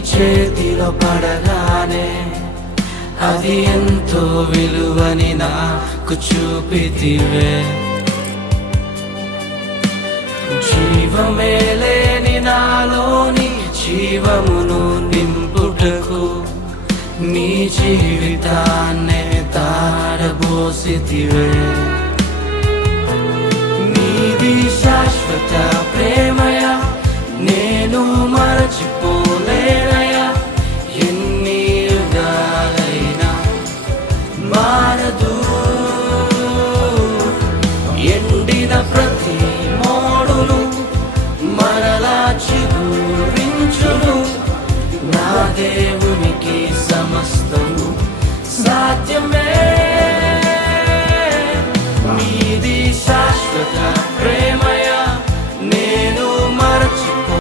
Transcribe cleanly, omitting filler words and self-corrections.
చేతిలో పడగానే అది ఎంతో విలువని నాకు చూపితివే. జీవమే లేని నాలోని జీవమును నింపుటకు నీ జీవితాన్నే తారబోసితివే. నీది శాశ్వత ప్రేమయ నేను మరచిపోలేనయా. ఎన్ని యుగాలైనా మారదు. ఎండిన ప్రతి మోడును మరలా చిగురించును. నా దేవునికి సమస్తము సాధ్యమే. నీది శాశ్వత